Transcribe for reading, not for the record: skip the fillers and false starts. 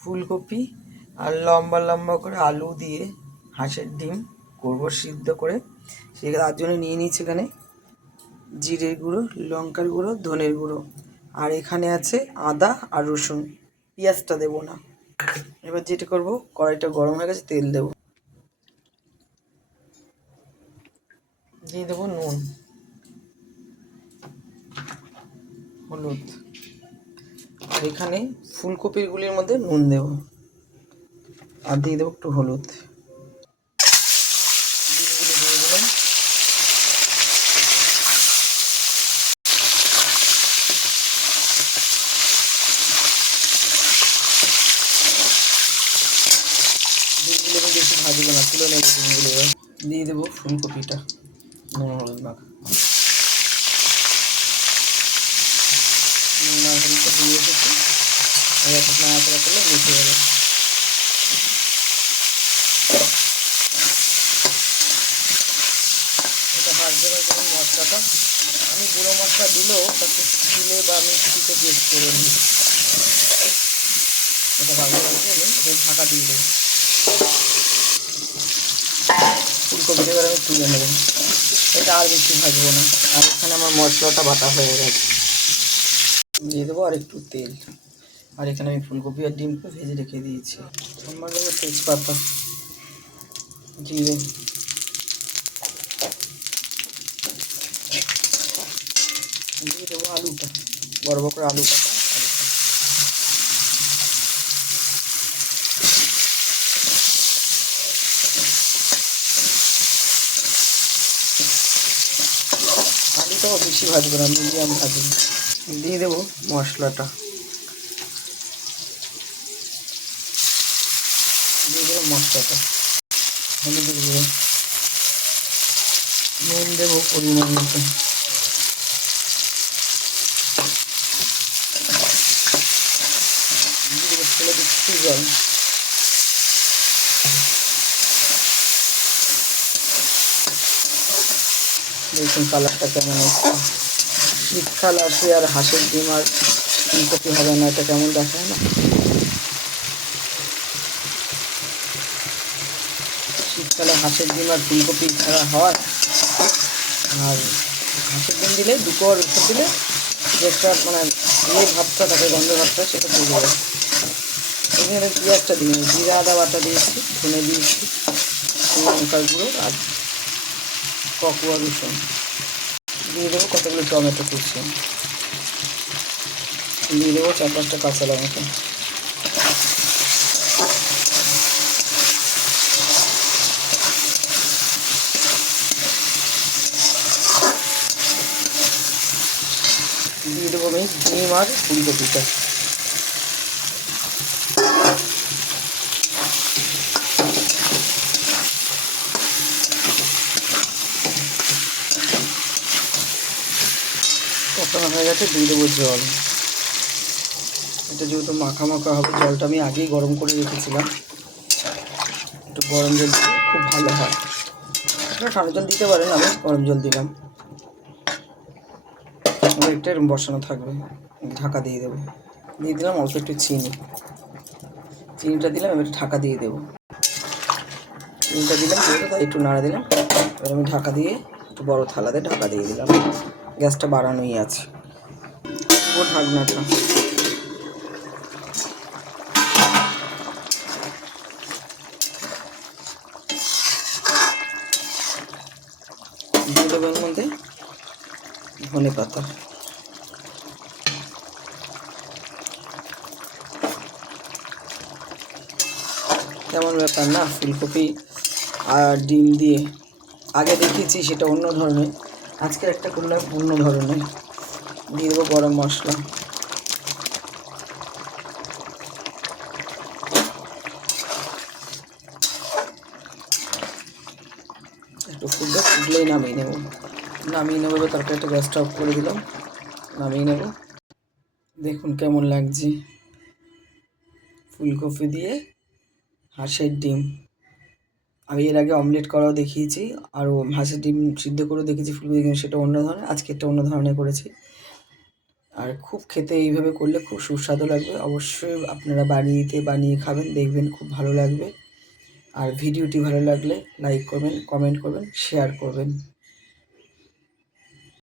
ফুলকপি আর লম্বা লম্বা করে আলু দিয়ে হাঁসের ডিম করবো সিদ্ধ করে। তার জন্য নিয়ে নিচ্ছি এখানে জিরের গুঁড়ো, লঙ্কার গুঁড়ো, ধনের গুঁড়ো, আর এখানে আছে আদা আর রসুন। পেঁয়াজটা দেবো না। এবার যেটা করবো, কড়াইটা গরম হয়ে গেছে, তেল দেবো, দিয়ে দেবো নুন, হলুদ, আর এখানে ফুলকপিগুলির মধ্যে নুন দেবো, আর দিয়ে দেবো একটু হলুদ। ডিমগুলো দিয়ে দিলাম, ডিমগুলো আমি বেশি ভাজবো না, তুলে নেবো ডিমগুলো। দিয়ে দেবো ফুলকপিটা, নুন হলুদ মাখা, নুন আর হলুদটা দিয়ে এসেছি। এবার নাড়াচাড়া করলে মিশে যাবে। এটা ভাজতে ভাজতে মশলাটা, আমি গুঁড়ো মশলা দিলেও তাকে তুলে বা মিক্সিতে পেস্ট করে নিই। এটা ভাজতে ভাজতে আমি এটা ঢাকা দিয়ে দেবো। ফুলকপিটা এবার আমি তুলে নেবো, এটা আর বেশি ভাজবো না। আর এখানে আমার মশলাটা বাটা হয়ে গেছে, দিয়ে দেবো আর একটু তেল। আর এখানে আমি ফুলকপি আর ডিমকে ভেজে রেখে দিয়েছি। আমার দেবো তেজপাতা, জিরে, দিয়ে দেবো আলুটা, বড় বড় করে আলু কাটা, আলুটাও বেশি ভাজবো না, মিডিয়াম ভাজবো। দিয়ে দেবো মশলাটা, দিয়ে দেবো মশলাটা, হলুদ গুঁড়ো, নুন দেবো পরিমাণ মতো, দিয়ে দেবো ছেলে দিচ্ছি জল। দেখুন কালারটা কেমন হচ্ছে, শীতকাল আসে আর হাঁসের ডিম আর ফুলকপি হবে না, এটা কেমন দেখায় না। শীতকালে হাঁসের ডিম আর ফুলকপি ছাড়া হয়, আর হাঁসের ডিম দিলে দুটো আর রসুন দিলে যে একটা মানে ভাবটা থাকে, গন্ধ ভাবটা, সেটা চলে যাবে। এখানে পেঁয়াজটা দিয়ে জিরা আদা বাটা দিয়েছি, ধনে দিয়েছি, লঙ্কার গুঁড়ো আর ককুয়া রসুন, দিয়ে দেবো কতগুলো টমেটো কুচি, দিয়ে দেবো 4-5টা কাঁচা লঙ্কা, দিয়ে দেবো আমি ডিম আর ফুলকপিটা। কষানো হয়ে গেছে, দিয়ে দেবো জল। এটা যেহেতু মাখা মাখা হবে, জলটা আমি আগেই গরম করে রেখেছিলাম, একটু গরম জল দিলে খুব ভালো হয়। আপনারা ঠান্ডা জল দিতে পারেন, আমি গরম জল দিলাম। একটা এরকম বসানো থাকবে, ঢাকা দিয়ে দেবো। দিয়ে দিলাম অল্প একটু চিনিটা দিলাম, এবার ঢাকা দিয়ে দেবো। চিনিটা দিলাম, দিয়ে তাই একটু নাড়া দিলাম। এবার আমি ঢাকা দিয়ে একটু বড়ো থালাতে ঢাকা দিয়ে দিলাম, গ্যাসটা বাড়ানোই আছে। পুরো ঢাকনাটা দিয়ে দেবো, এর মধ্যে ধনে পাতা, কেমন ব্যাপার না, ফুলকপি আর ডিম দিয়ে। আগে দেখেছি সেটা অন্য ধরনের, আজকের একটা করলাম অন্য ধরনের। দিয়ে দেবো গরম মশলা, একটু ফুটলেই নামিয়ে নেবো। তরকারিটা গ্যাসটা অফ করে দিলাম, নামিয়ে নেব। দেখুন কেমন লাগছে, ফুলকপি দিয়ে হাঁসের ডিম। আমি এর আগে অমলেট করাও দেখিয়েছি, আরও হাঁসের ডিম সিদ্ধ করেও দেখেছি ফুলকপি দিয়ে, সেটা অন্য ধরনের। আজকে একটা অন্য ধরনের করেছি। আর খুব খেতে এইভাবে করলে খুব সুস্বাদু লাগবে। অবশ্যই আপনারা বানিয়ে খাবেন, দেখবেন খুব ভালো লাগবে। আর ভিডিওটি ভালো লাগলে লাইক করবেন, কমেন্ট করবেন, শেয়ার করবেন।